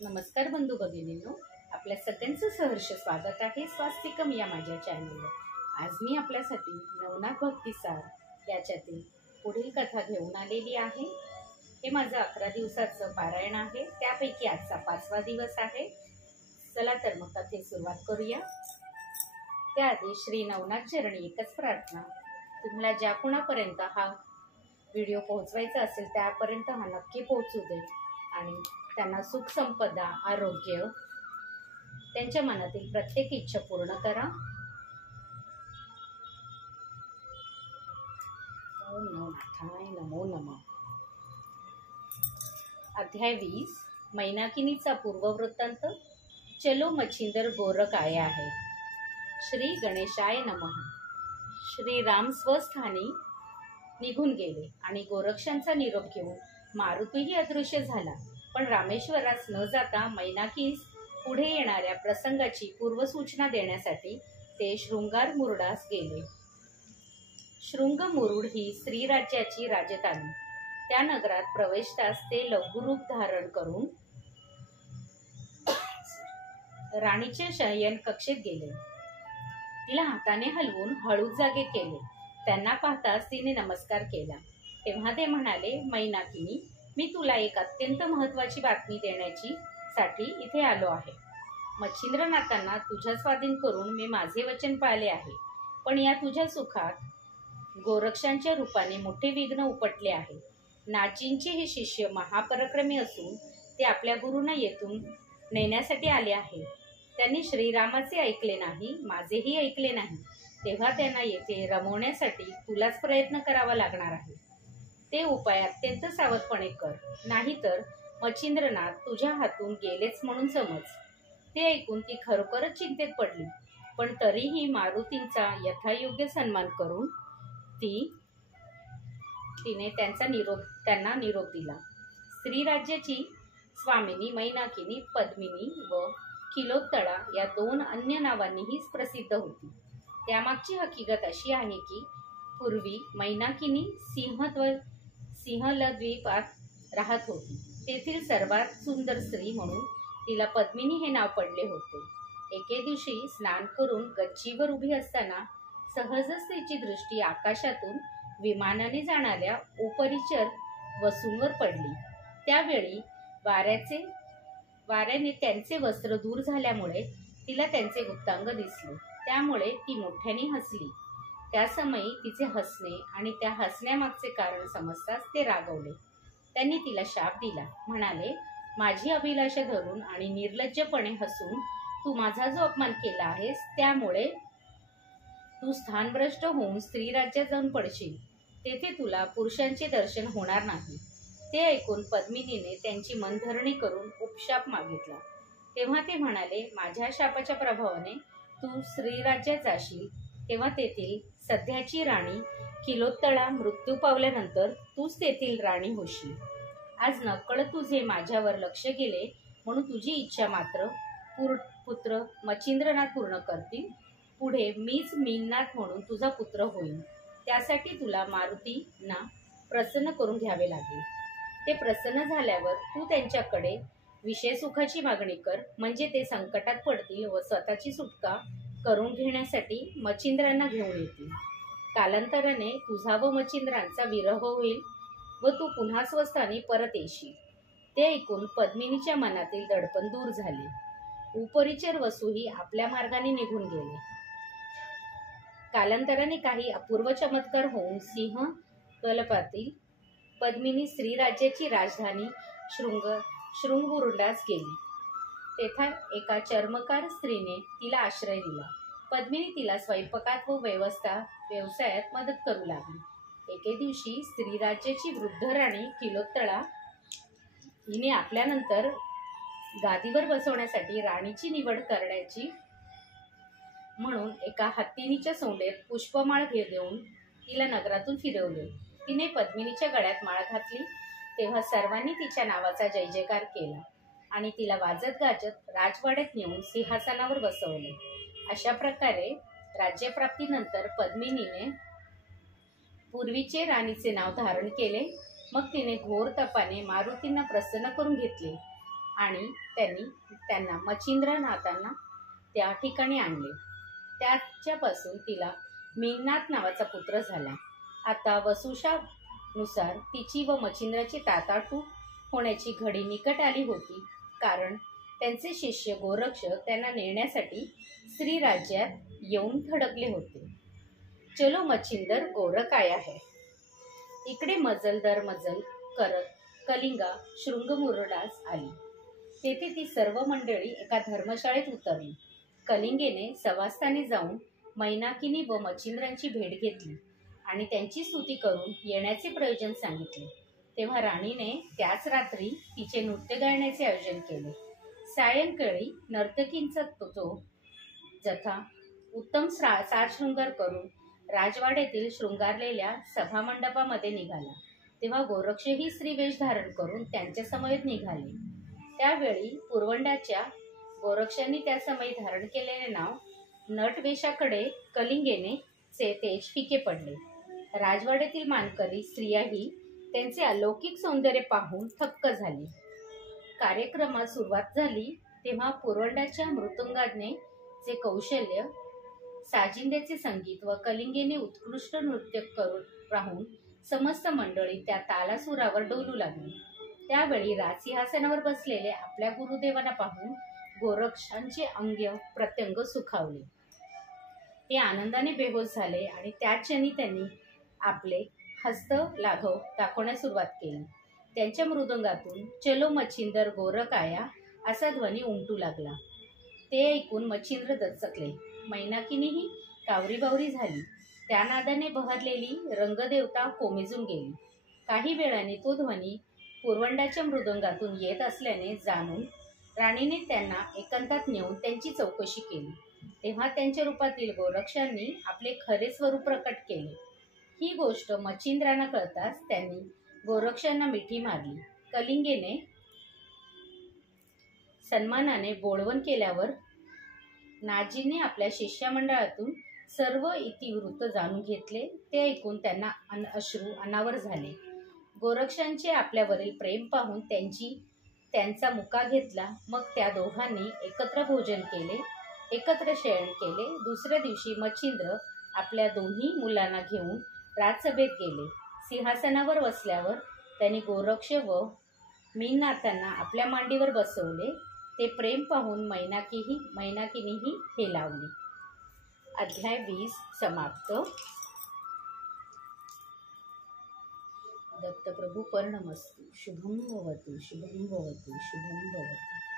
नमस्कार बंधू भगिनींनो, आपल्या सगळ्यांचं सहर्ष स्वागत आहे स्वास्तिकम या माझ्या चॅनलवर। आज मी आपल्यासाठी नवनाथ भक्तिसार याच्यातील पुढील कथा घेऊन आलेली आहे। हे माझं 11 दिवसाचं पारायण आहे, त्यापैकी आजचा 5वा दिवस आहे। चला तर मग कथेस सुरुवात करूया। त्याआधी श्री नवनाथ चरणी एकच प्रार्थना, तुम्हाला ज्या कोणापर्यंत हा व्हिडिओ पोहोचवायचा असेल त्यापर्यंत हा नक्की पोहोचू दे आणि त्यांना सुख संपदा आरोग्य त्यांच्या मनातील प्रत्येक इच्छा पूर्ण करा। ओम नमोनाथाय नमो नमः। अध्याय 20 मैनाकिनीचा पूर्ववृत्तांत। चलो मच्छिंदर गोरख आया है। श्री गणेशाय नमः। श्रीराम स्वस्थानी निघून गेले आणि गोरक्षांचा निरोप घेऊन मारुतीही अदृश्य झाला। पण रामेश्वरास न जाता मैनाकीस पुढे येणाऱ्या प्रसंगाची पूर्वसूचना देण्यासाठी ते शृंगार मुरुडास गेले। शृंग मुरुड ही श्रीराज्याची राजधानी। त्या नगरात प्रवेशताच ते लघुरूप धारण करून राणीच्या शयन कक्षेत गेले। तिला हाताने हलवून हळूच जागे केले। त्यांना पाहताच तिने नमस्कार केला। तेव्हा ते म्हणाले, मैनाकिनी, मी तुला एक अत्यंत महत्त्वाची बातमी देण्यासाठी इथे आलो आहे। मच्छिंद्रनाथांना तुझ्या स्वाधीन करून मी माझे वचन पाळले आहे, पण या तुझ्या सुखात गोरक्षांच्या रूपाने मोठे विघ्न उपटले आहे। नाथजींचे हे शिष्य महापराक्रमी असून ते आपल्या गुरूंना येथून नेण्यासाठी आले आहे। त्यांनी श्रीरामाचे ऐकले नाही, माझेही ऐकले नाही, तेव्हा त्यांना येथे रमवण्यासाठी तुलाच प्रयत्न करावा लागणार आहे। ते उपाय अत्यंत सावधपणे कर, नाहीतर मच्छिंद्रनाथ तुझ्या हातून गेलेच म्हणून समज। ते ऐकून ती खरोखरच चिंतेत पडली, पण तरीही मारुतींचा यथायोग्य सन्मान करून तिने त्यांना निरोप दिला। श्रीराज्याची स्वामिनी मैनाकिनी पद्मिनी व किलोत्तळा या 2 अन्य नावांनीही प्रसिद्ध होती। त्यामागची हकीकत अशी आहे की पूर्वी मैनाकिनी सिंहलद्वीपात राहत होती। तेथील सर्वात सुंदर स्त्री म्हणून तिला पद्मिनी हे नाव पडले होते। एके दिवशी स्नान करून गच्चीवर उभी असताना सहजच तिची दृष्टी आकाशातून विमानाने जाणाऱ्या उपरिचर वसूंवर पडली। त्यावेळी वाऱ्याने त्यांचे वस्त्र दूर झाल्यामुळे तिला त्यांचे गुप्तांग दिसले। त्यामुळे ती मोठ्याने हसली। त्या समयी तिचे हसणे आणि त्या हसण्यामागचे कारण समजताच ते रागवले। त्यांनी तिला शाप दिला, म्हणाले, माझी अभिलाषा धरून आणि निर्लज्जपणे हसून तू माझा जो अपमान केला आहेस, त्यामुळे तू स्थानभ्रष्ट होऊन स्त्रीराज्यात जाऊन पडशील। तेथे तुला पुरुषांचे दर्शन होणार नाही। ते ऐकून पद्मिनीने त्यांची मनधरणी करून उपशाप मागितला। तेव्हा ते म्हणाले, माझ्या शापाच्या प्रभावाने तू स्त्रीराज्यात जाशील, तेव्हा तेथील सध्याची राणी किलोत्तळा मृत्यू पावल्यानंतर तूच तेथील राणी होशील। आज नकळत तुझे माझ्यावर लक्ष गेले म्हणून तुझी इच्छा मात्र पुत्र मच्छिंद्रनाथ पूर्ण करतील। पुढे मीच मीननाथ म्हणून तुझा पुत्र होईल। त्यासाठी तुला मारुतींना प्रसन्न करून घ्यावे लागेल। ते प्रसन्न झाल्यावर तू त्यांच्याकडे विषय सुखाची मागणी कर, म्हणजे ते संकटात पडतील व स्वतःची सुटका करून घेण्यासाठी मच्छिंद्रांना घेऊन येतील। कालांतराने तुझा व मच्छिंद्रांचा विरह होईल व तू पुन्हा स्वस्थानी परत येशील। ते ऐकून पद्मिनीच्या मनातील दडपण दूर झाले। उपरिचर वसूही आपल्या मार्गाने निघून गेले। कालांतराने काही अपूर्व चमत्कार होऊन सिंहकल्पातील पद्मिनी श्रीराज्याची राजधानी शृंगमुरुडास गेली। तेथे एका चर्मकार स्त्रीने तिला आश्रय दिला। पद्मिनी तिला स्वयंपाकात व व्यवसायात मदत करू लागली। एके दिवशी स्त्रीराज्याची वृद्ध राणी किलोत्तळा हिने आपल्यानंतर गादीवर बसवण्यासाठी राणीची निवड करायची म्हणून एका हत्तीनीच्या सोंडेत पुष्पमाळ देऊन तिला नगरातून फिरवले। तिने पद्मिनीच्या गळ्यात माळ घातली, तेव्हा सर्वांनी तिच्या नावाचा जय जयकार केला आणि तिला वाजत गाजत राजवाड्यात नेऊन सिंहासनावर बसवले। अशा प्रकारे राज्यप्राप्तीनंतर पद्मिनीने पूर्वीचे राणीचे नाव धारण केले। मग तिने घोर तपाने मारुतींना प्रसन्न करून घेतले आणि त्यांनी त्यांना मच्छिंद्रनाथांना त्या ठिकाणी आणले. त्याच्यापासून तिला मीननाथ नावाचा पुत्र झाला. आता वसुषानुसार तिची व मच्छिंद्राची ताटाटूट होण्याची घडी निकट आली होती, कारण त्यांचे शिष्य गोरक्ष त्यांना नेण्यासाठी श्रीराज्यात येऊन धडकले होते. चलो मच्छिंदर गोरख आया है. इकडे मजल दर मजल करत कलिंगा शृंगमुरडास आली. तेथे ती सर्व मंडळी एका धर्मशाळेत उतरली. कलिंगेने सवास्थानी जाऊन मैनाकिनी व मच्छिंद्रांची भेट घेतली आणि त्यांची स्तुती करून येण्याचे प्रयोजन सांगितले. तेव्हा राणीने त्याच रात्री तिचे नृत्य गायण्याचे आयोजन केले. सायंकाळी नर्तकींचा तो जथा उत्तम साजशृंगार करून राजवाड्यातील शृंगारलेल्या सभामंडपामध्ये निघाला. तेव्हा गोरक्षही स्त्रीवेश धारण करून त्यांच्या समवेत निघाले. त्यावेळी पुरवंडाच्या गोरक्षांनी त्या समयी धारण केलेले नाव नटवेशाकडे कलिंगेने तेज फिके पडले. राजवाड्यातील मानकरी स्त्रियाही त्यांचे अलौकिक सौंदर्य पाहून थक्क झाली. कार्यक्रमात सुरुवात झाली तेव्हा पुरवंडाच्या मृदुंगाने चे कौशल्य, साजिंद्याचे संगीत व कलिंगेने उत्कृष्ट नृत्य करून राहून समस्त मंडळी त्या तालासुरावर डोलू लागली. त्यावेळी राजसिंहासनावर बसलेले आपल्या गुरुदेवांना पाहून गोरक्षांचे अंग प्रत्यंग सुखावले. ते आनंदाने बेहोश झाले आणि त्याच क्षणी त्यांनी आपले हस्त लाघव दाखवण्यास सुरुवात केली. त्यांच्या मृदुंगातून चलो मच्छिंदर गोरख आया असा ध्वनी उमटू लागला. ते ऐकून मच्छिंद्र दचकले. मैनाकिनीही कावरीबावरी झाली. त्या नादाने बहरलेली रंगदेवता कोमेजून गेली. काही वेळाने तो ध्वनी पुरवंडाच्या मृदुंगातून येत असल्याने जाणून राणीने त्यांना एकांतात नेऊन त्यांची चौकशी केली. तेव्हा त्यांच्या रूपातील गोरक्षांनी आपले खरे स्वरूप प्रकट केले. ही गोष्ट मच्छिंद्रांना कळताच त्यांनी गोरक्षांना मिठी मारली. कलिंगेने सन्मानाने बोळवण केल्यावर नाजीने आपल्या शिष्यमंडळातून सर्व इतिवृत्त जाणून घेतले. ते ऐकून त्यांना अश्रू अनावर झाले. गोरक्षांचे आपल्यावरील प्रेम पाहून त्यांचा मुका घेतला. मग त्या दोघांनी एकत्र भोजन केले, एकत्र शयन केले. दुसऱ्या दिवशी मच्छिंद्र आपल्या दोन्ही मुलांना घेऊन राजसभेत गेले. सिंहासनावर बसल्यावर त्यांनी गोरक्ष व मीननाथांना आपल्या मांडीवर बसवले. ते प्रेम पाहून मैनाकिनीही हेलावली. अध्याय 20 समाप्त. दत्तप्रभू पर्णमस्तु. शुभं भवतु, शुभं भवतु, शुभं भवतु.